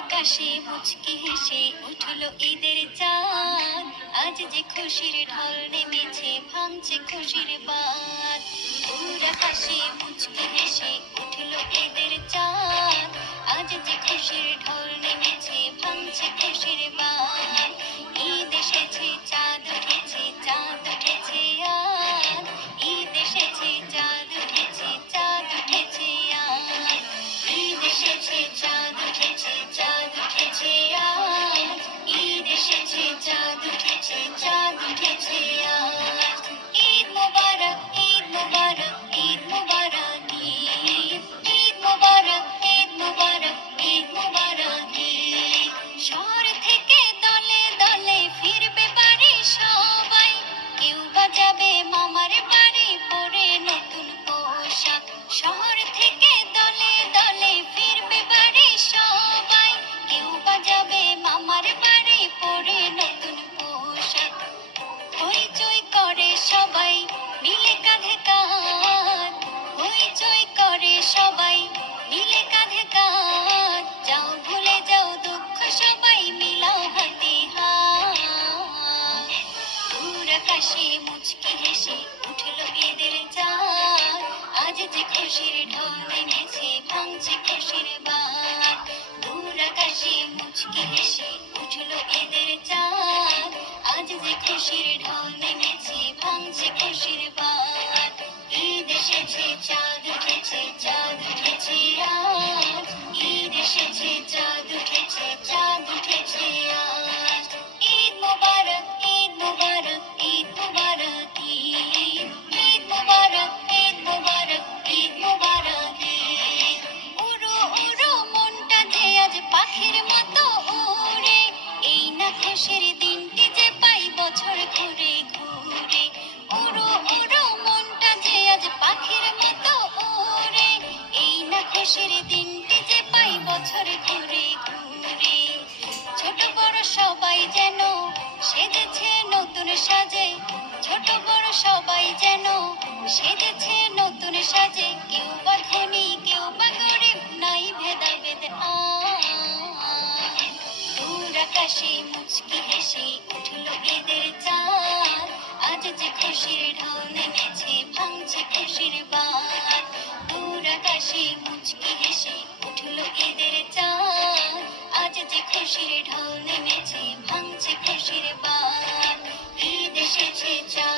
আকাশে মুচকি হেসে উঠল ঈদের চাঁদ। আজ যে খুশির ঢল নেমেছে, ভাঙছে খুশির বাঁধ। দূর আকাশে মুচকি হেসে উঠল ঈদের চাঁদ। আজ যে খুশির ঢল নেমেছে, ভাঙছে খুশির বাঁধ। ঈদ এসেছে, চাঁদ উঠেছে, চাঁদ উঠেছে আজ। ঈদ এসেছে, চাঁদ উঠেছে, চাঁদ উঠেছে আজ। ঈদ এসেছে, চাঁদ উঠেছে, চাঁদ উঠেছে আজ। ঈদ এসেছে, চাঁদ উঠেছে, চাঁদ উঠেছে আজ। ঈদ মোবারক, ঈদ মোবারক, ঈদ মোবারক ঈদ। ঈদ মোবারক, ঈদ মোবারক, ঈদ মোবারক ঈদ। শহর থেকে দলে দলে ফিরবে বাড়ি সবাই। কেউ বা যাবে মামার বাড়ি পরে নতুন পোশাক। শহর থেকে দলে দলে ফিরবে বাড়ি সবাই। কেউ বা যাবে মামার বাড়ি পরে নতুন পোশাক। হইচই করে সবাই মিলে কাঁধে কাঁধ। হইচই করে সবাই মিলে কাঁধে কাঁধ। যাও ভুলে যাও দুঃখ, সবাই মিলাও হাতে হাত। দূর আকাশে মুচকি হেসে উঠল ঈদের চাঁদ। আজ যে খুশির ঢল নেমেছে, ভাঙছে খুশির বাঁধ। দূর আকাশে মুচকি হেসে উঠল ঈদের চাঁদ। আজ যে খুশির ঢল নেমেছে, ভাঙছে খুশির বাঁধ। ঈদ এসেছে, চাঁদ উঠেছে, চাঁদ উঠেছে আজ। ঈদ এসেছে, চাঁদ উঠেছে, চাঁদ উঠেছে আজ। ঈদ মোবারক, ঈদ মোবারক, ঈদ মোবারক ঈদ। ঈদ মোবারক, ঈদ মোবারক, ঈদ মোবারক ঈদ। উড়ো উড়ো মনটা যে আজ পাখির মতো উড়ে। এই না খুশির দিনটি যে পাই বছর ঘুরে ঘুরে। উড়ো উড়ো মনটা যে আজ পাখির মতো উড়ে। এই না খুশির দিনটি যে পাই বছর ঘুরে ঘুরে। ছোট বড় সবাই যেন সেজেছে নতুন সাজে। ছোট বড় সবাই যেন সেজেছে নতুন সাজে। কেউ বা ধনী, কেউ বা গরিব, নাই ভেদাভেদ আজ। দূর আকাশে মুচকি হেসে উঠল ঈদের চাঁদ। আজ যে খুশির ঢল নেমেছে, ভাঙছে খুশির বাঁধ। দূর আকাশে মুচকি হেসে উঠল ঈদের চাঁদ। আজ যে খুশির ঢল নেমেছে, ভাঙছে খুশির বাঁধ। ঈদ এসেছে, চাঁদ